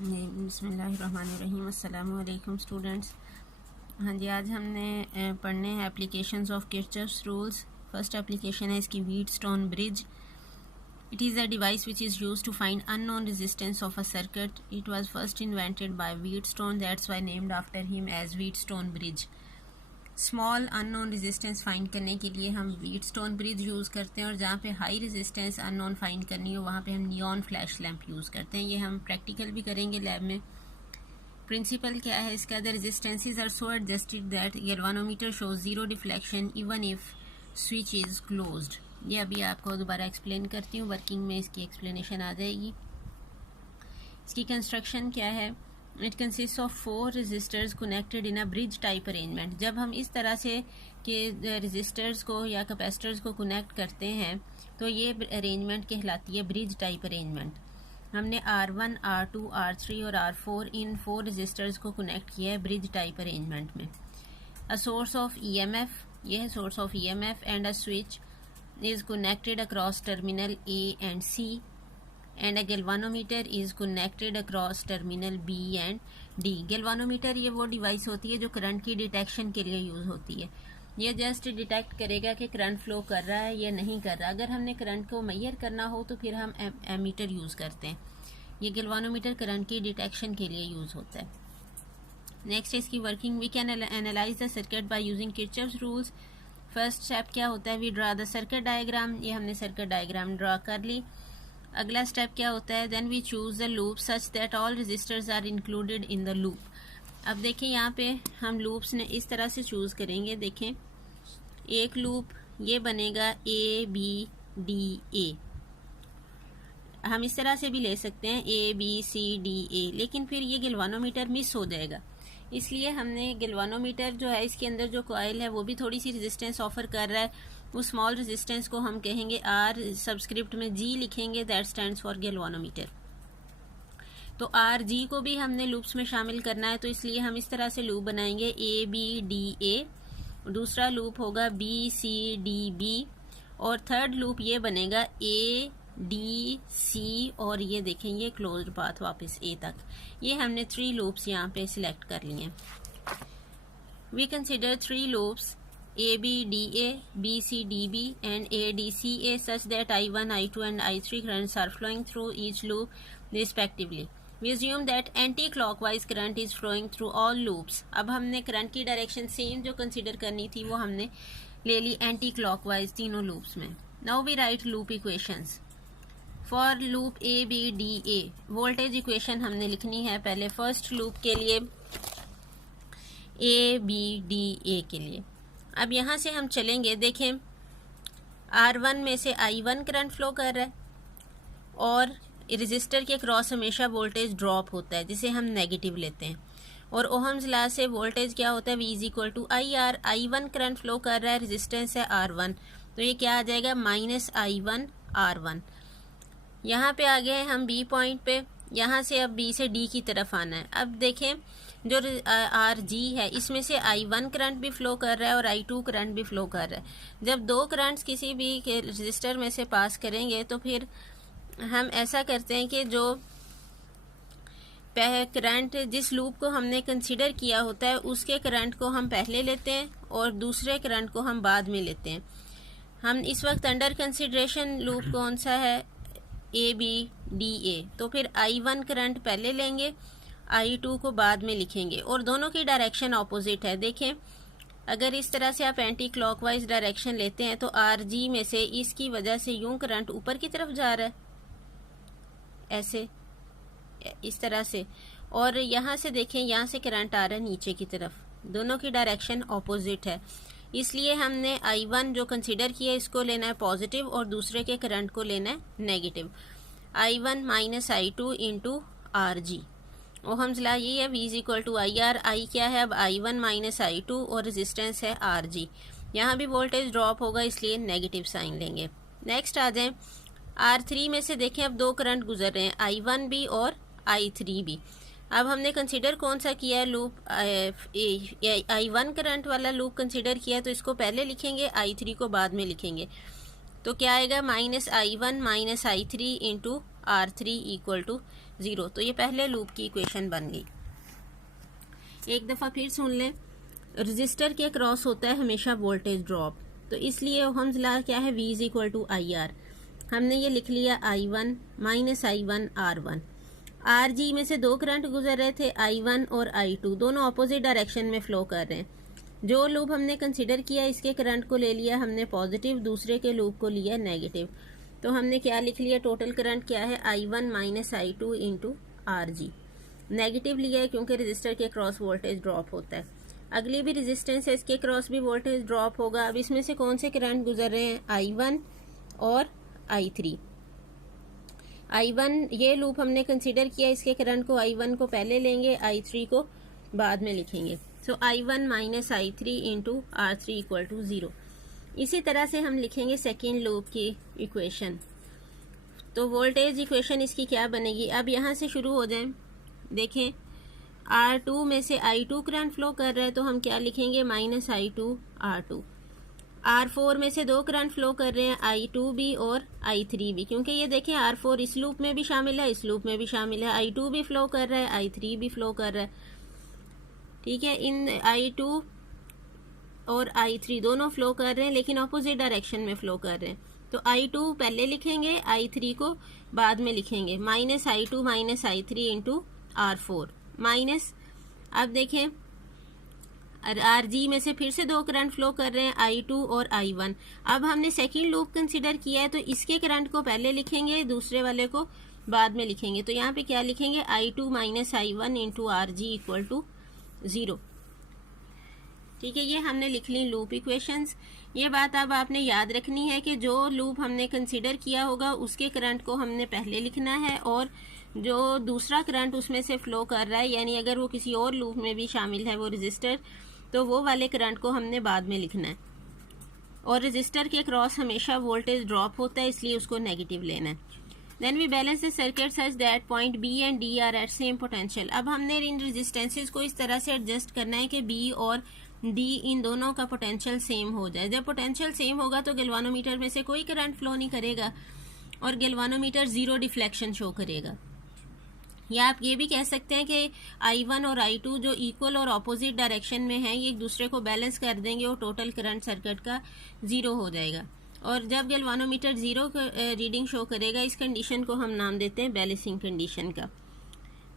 बिस्मिल्लाहिर्रहमानिर्रहीम। अस्सलामु अलैकुम स्टूडेंट्स। हाँ जी, आज हमने पढ़ने हैं applications of Kirchhoff's rules. First application है इसकी Wheatstone bridge. It is a device which is used to find unknown resistance of a circuit. It was first invented by Wheatstone, that's why named after him as Wheatstone bridge. Small unknown resistance find करने के लिए हम Wheatstone bridge use करते हैं, और जहाँ पे high resistance unknown find करनी हो वहाँ पे हम नियॉन फ्लैश लैम्प यूज़ करते हैं. ये हम प्रैक्टिकल भी करेंगे लैब में. प्रिंसिपल क्या है इसका? The resistances are so adjusted that galvanometer shows zero deflection even if switch is closed. ये अभी आपको दोबारा एक्सप्लेन करती हूँ, वर्किंग में इसकी एक्सप्लेनेशन आ जाएगी. इसकी कंस्ट्रक्शन क्या है? It consist of 4 resistors connected in a bridge type arrangement. जब हम इस तरह से कि रेजिस्टर्स को या कैपेसिटर्स को कनेक्ट करते हैं तो ये अरेंजमेंट कहलाती है ब्रिज टाइप अरेंजमेंट. हमने R1, R2, R3 और R4 इन 4 रेजिस्टर्स को कनेक्ट किया है ब्रिज टाइप अरेंजमेंट में. अ सोर्स ऑफ EMF, ये है source of EMF, and a switch is connected across terminal A and C. and a galvanometer is connected across terminal B and D. galvanometer ये वो device होती है जो current की detection के लिए यूज़ होती है. ये जस्ट डिटेक्ट करेगा कि करंट फ्लो कर रहा है या नहीं कर रहा. अगर हमने करंट को मेजर करना हो तो फिर हम एमीटर यूज़ करते हैं. ये galvanometer करंट की डिटेक्शन के लिए यूज़ होता है. नेक्स्ट इसकी working. We can analyze the circuit by using Kirchhoff's rules. First step क्या होता है? We draw the circuit diagram. ये हमने सर्किट डायग्राम ड्रा कर ली. अगला स्टेप क्या होता है? Then we choose the loop such that all resistors are included in the loop. अब देखें यहाँ पे हम लूप्स ने इस तरह से चूज़ करेंगे. देखें, एक लूप ये बनेगा ABDA. हम इस तरह से भी ले सकते हैं ABCDA, लेकिन फिर ये गैल्वानोमीटर मिस हो जाएगा. इसलिए हमने गैल्वानोमीटर जो है इसके अंदर जो कॉइल है वो भी थोड़ी सी रेजिस्टेंस ऑफर कर रहा है. उस स्मॉल रेजिस्टेंस को हम कहेंगे R, सबस्क्रिप्ट में G लिखेंगे, दैट स्टैंड्स फॉर गैल्वानोमीटर. तो RG को भी हमने लूप्स में शामिल करना है, तो इसलिए हम इस तरह से लूप बनाएंगे ABDA. दूसरा लूप होगा BCDB, और थर्ड लूप ये बनेगा ADC, और ये देखें ये क्लोज्ड पाथ वापस A तक. ये हमने 3 लूप्स यहाँ पे सिलेक्ट कर लिए हैं. We consider 3 loops ABDA, BCDB and ADCA such that I1, I2 and I3 currents are flowing through each loop respectively. We assume that anti-clockwise current is flowing through all loops. अब हमने current की direction same जो consider करनी थी वो हमने ले ली एंटी क्लॉकवाइज तीनों लूप्स में. Now we write loop equations. For loop ABDA voltage equation हमने लिखनी है पहले फर्स्ट लूप के लिए, ABDA के लिए. अब यहाँ से हम चलेंगे. देखें, R1 में से I1 करंट फ्लो कर रहा है, और रेजिस्टर के क्रॉस हमेशा वोल्टेज ड्रॉप होता है जिसे हम नेगेटिव लेते हैं. और ओहम्स लॉ से वोल्टेज क्या होता है? V is equal to IR. I1 current flow कर रहा है, रेजिस्टेंस है R1, तो ये क्या आ जाएगा? -I1 R1. यहाँ पे आ गए हैं हम B पॉइंट पे. यहाँ से अब B से D की तरफ आना है. अब देखें, जो RG है इसमें से I1 करंट भी फ्लो कर रहा है और I2 करंट भी फ्लो कर रहा है. जब दो करंट्स किसी भी रजिस्टर में से पास करेंगे तो फिर हम ऐसा करते हैं कि जो करंट जिस लूप को हमने कंसीडर किया होता है उसके करंट को हम पहले लेते हैं और दूसरे करंट को हम बाद में लेते हैं. हम इस वक्त अंडर कंसिडरेशन लूप कौन सा है? ABDA. तो फिर I1 करंट पहले लेंगे, I2 को बाद में लिखेंगे, और दोनों की डायरेक्शन ऑपोजिट है. देखें, अगर इस तरह से आप एंटी क्लॉकवाइज डायरेक्शन लेते हैं तो RG में से इसकी वजह से यूं करंट ऊपर की तरफ जा रहा है, ऐसे इस तरह से, और यहाँ से देखें यहाँ से करंट आ रहा है नीचे की तरफ. दोनों की डायरेक्शन ऑपोजिट है, इसलिए हमने I1 जो कंसीडर किया इसको लेना है पॉजिटिव और दूसरे के करंट को लेना है negative. I1 minus I2 into RG. Ohm's law ये है, V is equal to IR. I क्या है? अब I1 माइनस I2, और रेजिस्टेंस है RG. यहाँ भी वोल्टेज ड्रॉप होगा इसलिए नेगेटिव साइन लेंगे. नेक्स्ट आ जाएं, R3 में से देखें अब 2 करंट गुजर रहे हैं, I1 भी और I3 भी. अब हमने कंसीडर कौन सा किया है? लूप I1 करंट वाला लूप कंसीडर किया है, तो इसको पहले लिखेंगे, I3 को बाद में लिखेंगे. तो क्या आएगा? -I1 -I3 into R3 equal to 0। तो ये पहले लूप की इक्वेशन बन गई। एक दफ़ा फिर सुन लें, रजिस्टर के क्रॉस होता है हमेशा वोल्टेज ड्रॉप, तो इसलिए हम ला क्या है V is equal to IR। हमने ये लिख लिया I1 minus I1 R1। RG में से दो करंट गुजर रहे थे, I1 और I2, दोनों अपोजिट डायरेक्शन में फ्लो कर रहे हैं। जो लूप हमने कंसिडर किया इसके करंट को ले लिया हमने पॉजिटिव, दूसरे के लूप को लिया नेगेटिव। तो हमने क्या लिख लिया, टोटल करंट क्या है I1 minus I2 into RG। Negative लिया है क्योंकि रजिस्टर के क्रॉस वोल्टेज ड्रॉप होता है। अगली भी रेजिस्टेंस है, इसके क्रॉस भी वोल्टेज ड्रॉप होगा। अब इसमें से कौन से करंट गुजर रहे हैं, I1 और I3। I1 ये लूप हमने कंसिडर किया, इसके करंट को I1 को पहले लेंगे, I3 को बाद में लिखेंगे। So I1 minus I3 into R3 equal to 0। इसी तरह से हम लिखेंगे सेकेंड लूप की इक्वेशन। तो वोल्टेज इक्वेशन इसकी क्या बनेगी, अब यहाँ से शुरू हो जाएं। देखें R2 में से I2 करंट फ्लो कर रहा है तो हम क्या लिखेंगे, माइनस I2 R2। R4 में से दो करंट फ्लो कर रहे हैं, I2 भी और I3 भी, क्योंकि ये देखें R4 इस लूप में भी शामिल है, इस लूप में भी शामिल है। I2 भी फ्लो कर रहा है, I3 भी फ्लो कर रहा है। ठीक है, इन I2 और I3 दोनों फ्लो कर रहे हैं लेकिन अपोजिट डायरेक्शन में फ्लो कर रहे हैं। तो I2 पहले लिखेंगे, I3 को बाद में लिखेंगे। Minus I2 minus I3 into R4 minus, अब देखें RG में से फिर से दो करंट फ्लो कर रहे हैं, I2 और I1। अब हमने सेकेंड लूप कंसिडर किया है तो इसके करंट को पहले लिखेंगे, दूसरे वाले को बाद में लिखेंगे। तो यहाँ पे क्या लिखेंगे, I2 minus I1 into RG equal to 0। ठीक है, ये हमने लिख ली लूप इक्वेशंस। ये बात अब आपने याद रखनी है कि जो लूप हमने कंसिडर किया होगा उसके करंट को हमने पहले लिखना है, और जो दूसरा करंट उसमें से फ्लो कर रहा है, यानी अगर वो किसी और लूप में भी शामिल है वो रजिस्टर, तो वो वाले करंट को हमने बाद में लिखना है। और रजिस्टर के क्रॉस हमेशा वोल्टेज ड्रॉप होता है, इसलिए उसको नेगेटिव लेना है। Then we balance the circuit such that point B and D are at same potential. अब हमने इन रेजिस्टेंसेस को इस तरह से एडजस्ट करना है कि B और D इन दोनों का पोटेंशियल सेम हो जाए। जब पोटेंशियल सेम होगा तो गैल्वानोमीटर में से कोई करंट फ्लो नहीं करेगा और गैल्वानोमीटर जीरो डिफ्लेक्शन शो करेगा। या आप ये भी कह सकते हैं कि I1 और I2 जो इक्वल और अपोजिट डायरेक्शन में हैं, ये एक दूसरे को बैलेंस कर देंगे और टोटल करंट सर्किट का जीरो हो जाएगा। और जब गैल्वानोमीटर जीरो रीडिंग शो करेगा, इस कंडीशन को हम नाम देते हैं बैलेंसिंग कंडीशन का।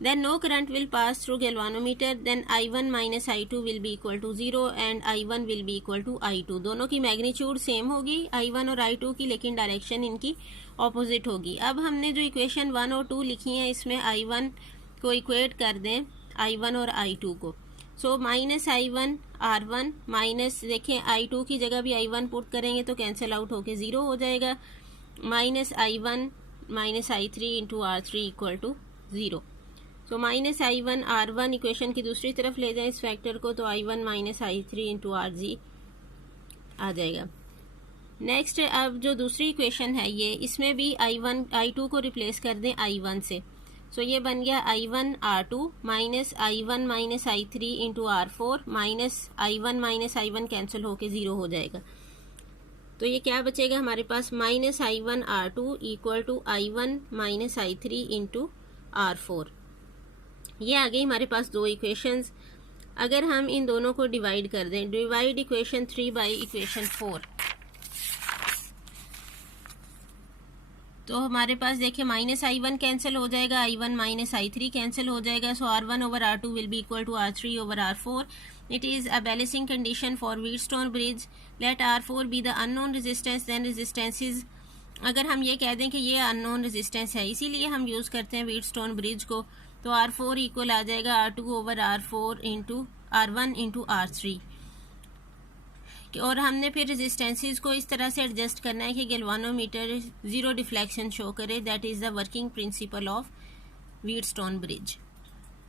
Then no current will pass through galvanometer, then I1 minus I2 will be equal to 0 and I1 will be equal to I2। दोनों की मैग्नीट्यूड सेम होगी I1 और I2 की, लेकिन डायरेक्शन इनकी ऑपोजिट होगी। अब हमने जो इक्वेशन 1 और 2 लिखी है इसमें I1 को इक्वेट कर दें I1 और I2 को। सो माइनस I1 R1 माइनस, देखें I2 की जगह भी I1 पुट करेंगे तो कैंसिल आउट होके 0 हो जाएगा, minus I1 minus I3 into R3 equal to 0। So minus I1 R1 equation की दूसरी तरफ ले जाएं इस फैक्टर को, तो I1 minus I3 into RG आ जाएगा। नेक्स्ट, अब जो दूसरी इक्वेशन है ये, इसमें भी I2 को रिप्लेस कर दें I1 से। सो ये बन गया I1 R2 minus I1 minus I3 into R4 minus I1 cancel होके 0 हो जाएगा। तो ये क्या बचेगा हमारे पास, minus I1 R2 equal to I1 minus I3 into R4। ये आ गई हमारे पास दो इक्वेशंस। अगर हम इन दोनों को डिवाइड कर दें, डिवाइड इक्वेशन 3 बाई इक्वेशन 4, तो हमारे पास देखिए माइनस I1 कैंसिल हो जाएगा, I1 माइनस I3 कैंसिल हो जाएगा। So R1 over R2 will be equal to R3 over R4। It is a balancing condition for Wheatstone bridge. Let R4 be the unknown resistance, then resistances. अगर हम ये कह दें कि ये unknown resistance है, इसीलिए हम यूज़ करते हैं व्हीटस्टोन ब्रिज को, तो R4 इक्वल आ जाएगा R2 over R4 into R1 into R3। और हमने फिर रेजिस्टेंसेस को इस तरह से एडजस्ट करना है कि गैल्वानोमीटर जीरो डिफ्लेक्शन शो करे। That is the working principle of Wheatstone bridge.